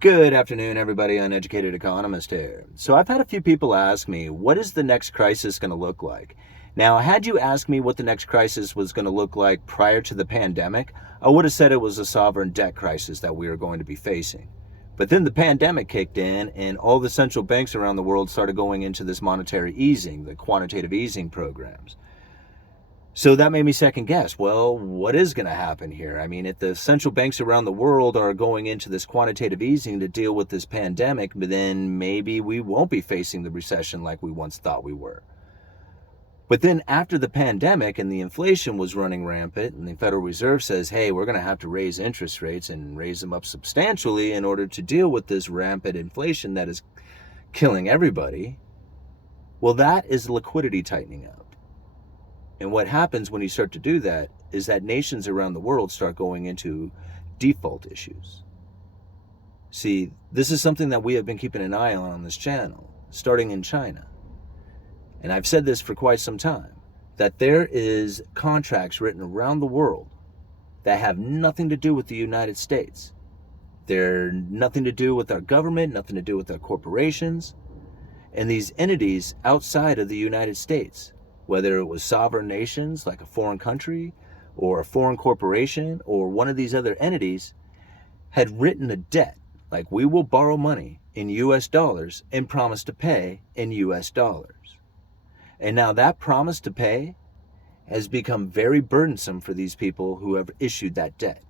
Good afternoon, everybody. Uneducated economist here. So, I've had a few people ask me, what is the next crisis going to look like? Now, had you asked me what the next crisis was going to look like prior to the pandemic, I would have said it was a sovereign debt crisis that we were going to be facing. But then the pandemic kicked in, and all the central banks around the world started going into this monetary easing, the quantitative easing programs. So that made me second guess. Well, what is going to happen here? I mean, if the central banks around the world are going into this quantitative easing to deal with this pandemic, then maybe we won't be facing the recession like we once thought we were. But then after the pandemic and the inflation was running rampant, and the Federal Reserve says, hey, we're going to have to raise interest rates and raise them up substantially in order to deal with this rampant inflation that is killing everybody. Well, that is liquidity tightening up. And what happens when you start to do that is that nations around the world start going into default issues. See, this is something that we have been keeping an eye on this channel, starting in China. And I've said this for quite some time, that there is contracts written around the world that have nothing to do with the United States. They're nothing to do with our government, nothing to do with our corporations. And these entities outside of the United States, whether it was sovereign nations like a foreign country or a foreign corporation or one of these other entities, had written a debt like we will borrow money in US dollars and promise to pay in US dollars. And now that promise to pay has become very burdensome for these people who have issued that debt.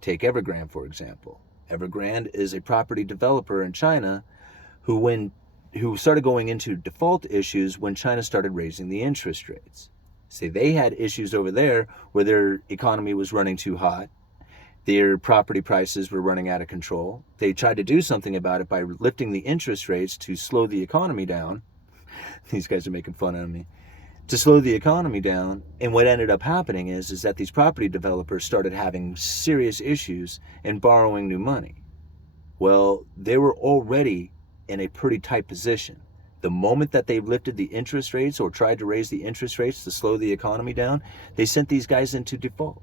Take Evergrande, for example. Evergrande is a property developer in China who started going into default issues when China started raising the interest rates. See, they had issues over there where their economy was running too hot. Their property prices were running out of control. They tried to do something about it by lifting the interest rates to slow the economy down. These guys are making fun of me. To slow the economy down. And what ended up happening is that these property developers started having serious issues and borrowing new money. Well, they were already in a pretty tight position. The moment that they lifted the interest rates or tried to raise the interest rates to slow the economy down, they sent these guys into default.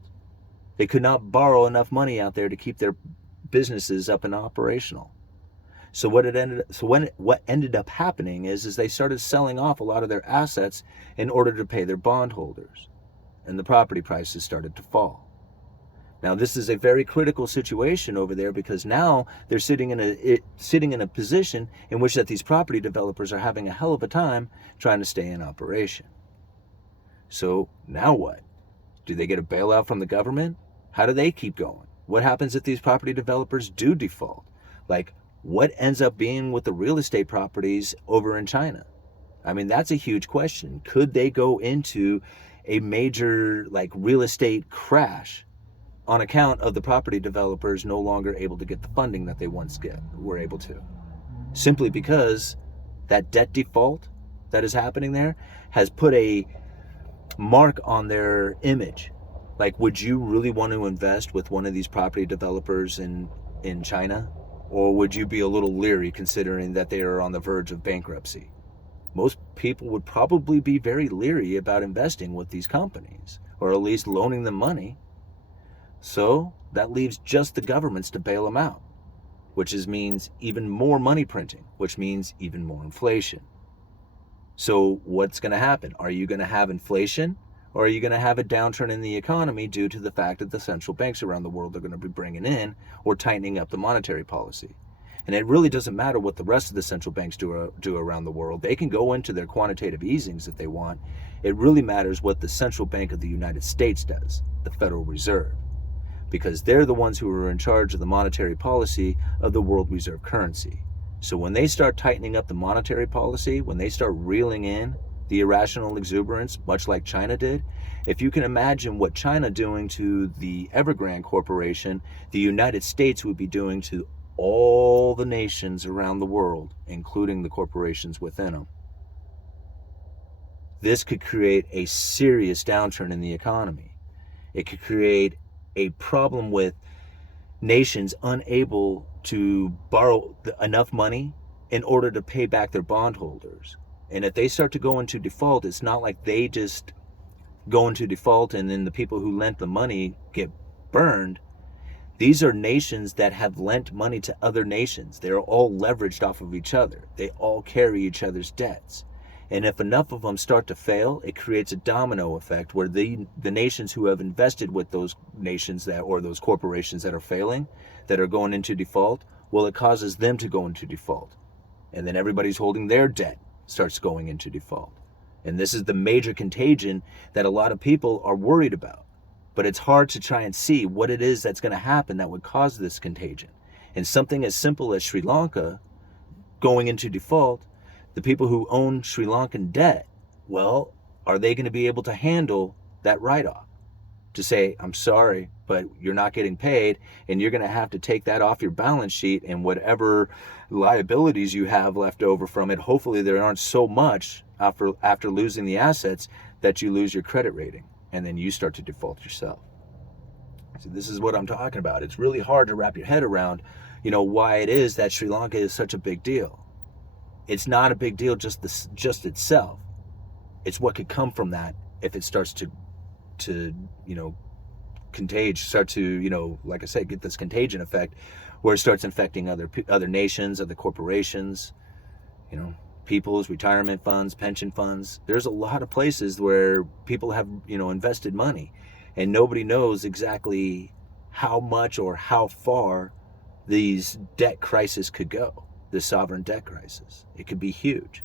They could not borrow enough money out there to keep their businesses up and operational. So what ended up happening is they started selling off a lot of their assets in order to pay their bondholders, and the property prices started to fall. Now, this is a very critical situation over there because now they're sitting in a position in which that these property developers are having a hell of a time trying to stay in operation. So now what? Do they get a bailout from the government? How do they keep going? What happens if these property developers do default? Like, what ends up being with the real estate properties over in China? I mean, that's a huge question. Could they go into a major real estate crash on account of the property developers no longer able to get the funding that they once were able to? Simply because that debt default that is happening there has put a mark on their image. Like, would you really want to invest with one of these property developers in China? Or would you be a little leery considering that they are on the verge of bankruptcy? Most people would probably be very leery about investing with these companies, or at least loaning them money. So that leaves just the governments to bail them out, which means even more money printing, which means even more inflation. So what's going to happen? Are you going to have inflation, or are you going to have a downturn in the economy due to the fact that the central banks around the world are going to be bringing in or tightening up the monetary policy? And it really doesn't matter what the rest of the central banks do around the world. They can go into their quantitative easings if they want. It really matters what the Central Bank of the United States does, the Federal Reserve, because they're the ones who are in charge of the monetary policy of the world reserve currency. So when they start tightening up the monetary policy, when they start reeling in the irrational exuberance, much like China did, if you can imagine what China doing to the Evergrande Corporation, the United States would be doing to all the nations around the world, including the corporations within them. This could create a serious downturn in the economy. It could create a problem with nations unable to borrow enough money in order to pay back their bondholders. And if they start to go into default, it's not like they just go into default and then the people who lent the money get burned. These are nations that have lent money to other nations. They're all leveraged off of each other. They all carry each other's debts. And if enough of them start to fail, it creates a domino effect where the nations who have invested with those nations that, or those corporations that are failing, that are going into default, well, it causes them to go into default. And then everybody's holding their debt starts going into default. And this is the major contagion that a lot of people are worried about. But it's hard to try and see what it is that's going to happen that would cause this contagion. And something as simple as Sri Lanka going into default, the people who own Sri Lankan debt, well, are they going to be able to handle that write-off? To say, I'm sorry, but you're not getting paid, and you're going to have to take that off your balance sheet, and whatever liabilities you have left over from it, hopefully there aren't so much after losing the assets that you lose your credit rating, and then you start to default yourself. So this is what I'm talking about. It's really hard to wrap your head around, why it is that Sri Lanka is such a big deal. It's not a big deal just itself. It's what could come from that if it starts to start to, like I said, get this contagion effect where it starts infecting other nations, other corporations, people's retirement funds, pension funds. There's a lot of places where people have, invested money, and nobody knows exactly how much or how far these debt crisis could go, the sovereign debt crisis. It could be huge.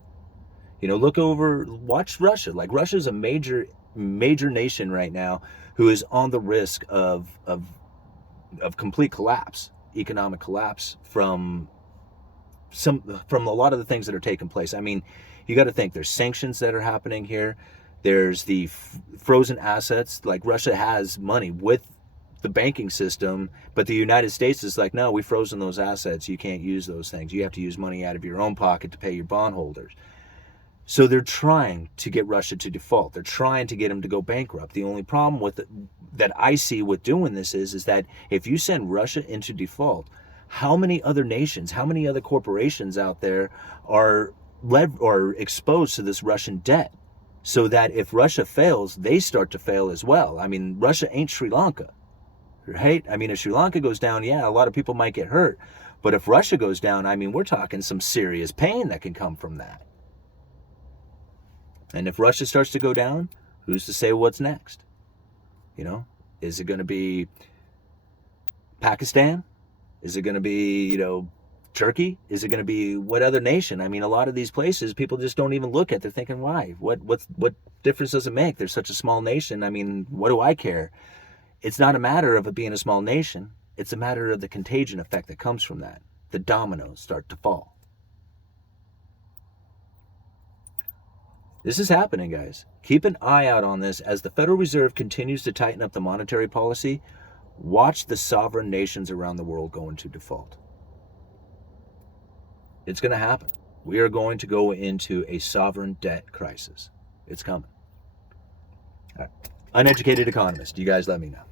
Watch Russia. Like, Russia's a major nation right now who is on the risk of complete collapse, economic collapse from a lot of the things that are taking place. I mean, you got to think there's sanctions that are happening here. There's the frozen assets. Like, Russia has money with the banking system, but the United States is like, no, we've frozen those assets. You can't use those things. You have to use money out of your own pocket to pay your bondholders. So they're trying to get Russia to default. They're trying to get them to go bankrupt. The only problem that I see with doing this is that if you send Russia into default, how many other nations, how many other corporations out there are exposed to this Russian debt? So that if Russia fails, they start to fail as well. I mean, Russia ain't Sri Lanka, right? I mean, if Sri Lanka goes down, yeah, a lot of people might get hurt. But if Russia goes down, I mean, we're talking some serious pain that can come from that. And if Russia starts to go down, who's to say what's next? Is it going to be Pakistan? Is it going to be, Turkey? Is it going to be what other nation? I mean, a lot of these places, people just don't even look at. They're thinking, why? What difference does it make? They're such a small nation. I mean, what do I care? It's not a matter of it being a small nation. It's a matter of the contagion effect that comes from that. The dominoes start to fall. This is happening, guys. Keep an eye out on this. As the Federal Reserve continues to tighten up the monetary policy, watch the sovereign nations around the world go into default. It's going to happen. We are going to go into a sovereign debt crisis. It's coming. All right. Uneducated economist, you guys let me know.